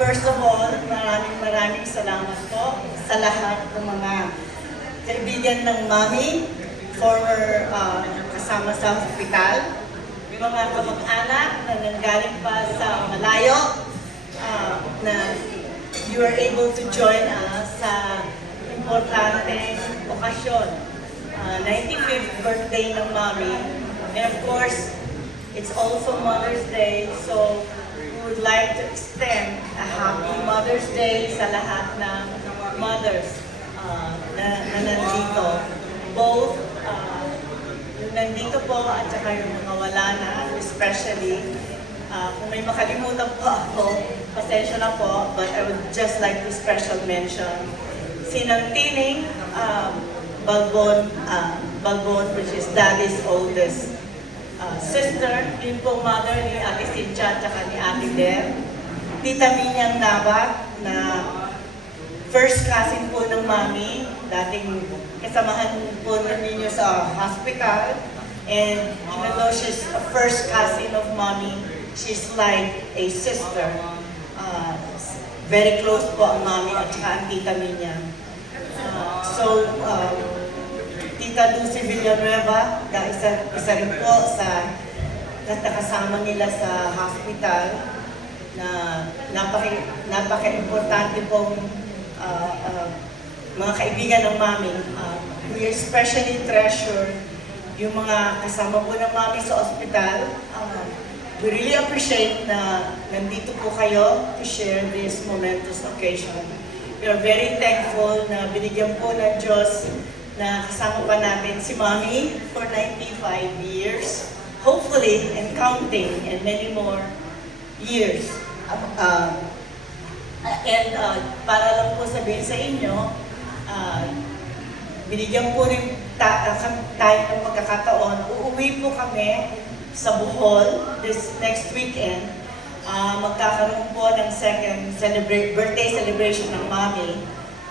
First of all, maraming salamat po sa lahat ng mga kaibigan ng Mami, former kasama sa hospital, mga kamag-anak na nanggaling pa sa malayo, na you are able to join us sa importanteng okasyon, 95th birthday ng Mami. And of course, it's also Mother's Day, so we would like to extend a happy Mother's Day sa lahat ng mothers na nandito. Both yung nandito po at saka yung mga wala na, especially. Kung may makalimutan po ako, pasensya na po, but I would just like to special mention Sinang Tining Balbon, which is Daddy's oldest sister, yung pong mother ni Ate Cynthia at saka ni Ate Der. Tita Minyang Nabat, na first cousin po ng Mami, dating kasamahan po ninyo sa hospital. And even though she's a first cousin of Mami, she's like a sister. Very close po ang Mami at saka ang Tita Minyang. Tita Lucy Villanueva, isa rin po sa nakasama nila sa hospital, na napaka-importante pong mga kaibigan ng Mami. We especially treasure yung mga kasama po ng Mami sa ospital. We really appreciate na nandito po kayo to share this momentous occasion. We are very thankful na binigyan po ng Diyos na kasama pa natin si Mami for 95 years, hopefully, and counting, and many more years. Para lang po sabihin sa inyo, binigyan po rin tayo ng pagkakataon. Uuwi po kami sa Bohol this next weekend. Magkakaroon po ng second birthday celebration ng Mami.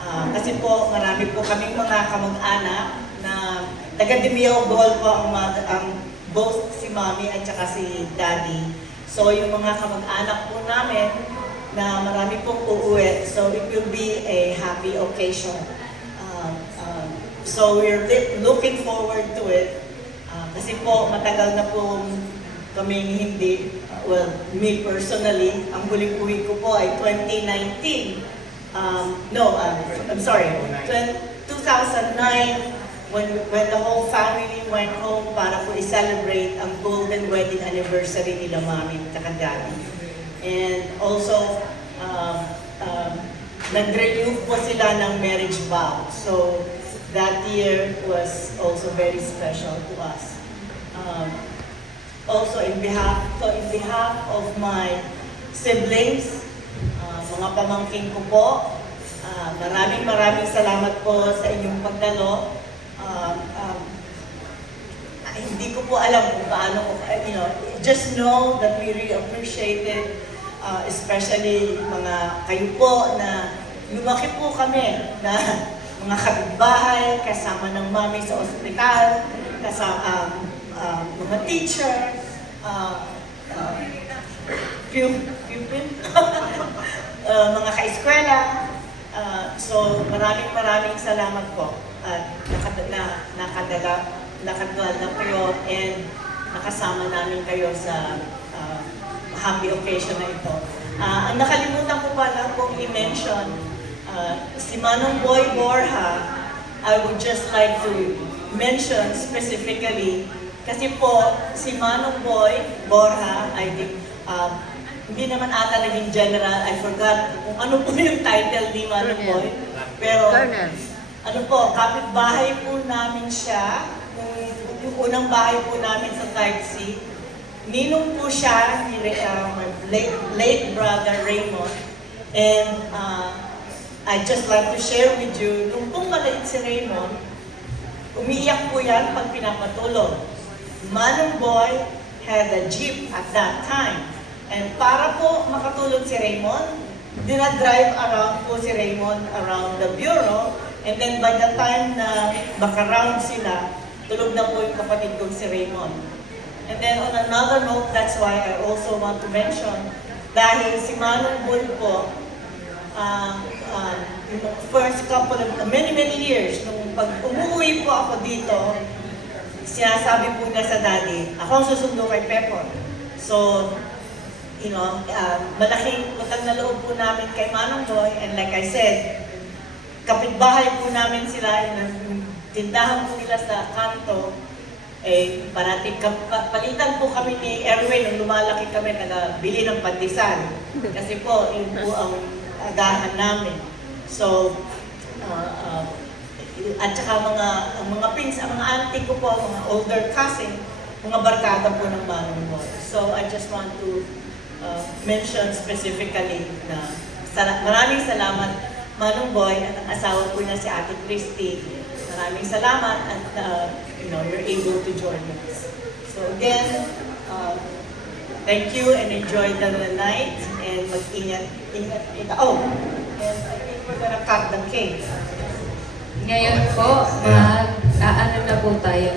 Kasi po marami po kaming mga kamag-anak na taga-Dimiao Bohol po ang both si Mami at saka si Daddy. So yung mga kamag-anak po namin na marami pong uuwi, so it will be a happy occasion. So we're looking forward to it. Kasi po matagal na po kaming hindi, well, me personally, ang huling uwi ko po ay 2019. I'm sorry, 2009, when the whole family went home para po i-celebrate ang golden wedding anniversary nila Mami at Daddy. And also, nag-renew po sila ng marriage vow. So that year was also very special to us. Also, in behalf of my siblings, mga pamangkin ko po, maraming salamat po sa inyong pagdalo. Hindi ko po alam kung paano ko, just know that we really appreciate it, especially mga kayo po na lumaki po kami na mga kapitbahay, kasama ng Mami sa ospital, kasama mga teacher, pupil, mga ka-eskwela. So maraming salamat po at nakadala na kayo and nakasama namin kayo sa happy occasion na ito. Ang nakalimutan ko pala kung i-mention, si Manong Boy Borja, I would just like to mention specifically, kasi po si Manong Boy Borja, I think, hindi naman ata naging general, I forgot kung ano po yung title ni Manong Boy, pero ano po, kapitbahay po namin siya, yung unang bahay po namin sa Type C. Ninong po siya ni late brother Raymond. And I'd just like to share with you, nung pong maliit si Raymond, umiiyak po yan pag pinapatulog. Manong Boy had a jeep at that time. And para po makatulog si Raymond, dinadrive around po si Raymond around the bureau. And then by the time na baka-round sila, tulog na po yung kapatid kong si Raymond. And then on another note, that's why I also want to mention Dahil si Manong Bull po, yung first couple of, many years, nung pag umuwi po ako dito, sinasabi po niya sa daddy, ako ang susundo kay Pepper. So, malaking utang na loob po namin kay Manong Boy, and like I said, kapitbahay po namin sila, yung tindahan po nila sa kanto, parating, palitan po kami ni Erwin nung lumalaki kami, nagabili ng pandesal. Kasi po, yun po ang agahan namin. So, at saka mga auntie ko po, mga older cousin, mga barkada po ng Manong Boy. So, I just want to mention specifically na maraming salamat, Manong Boy, at ang asawa po niya si Ate Christy. Maraming salamat at you're able to join us. So again, thank you and enjoy the night and mag-ingat. Oh, and I think we're gonna cut the cake. Ngayon po, mag-aano na po tayo.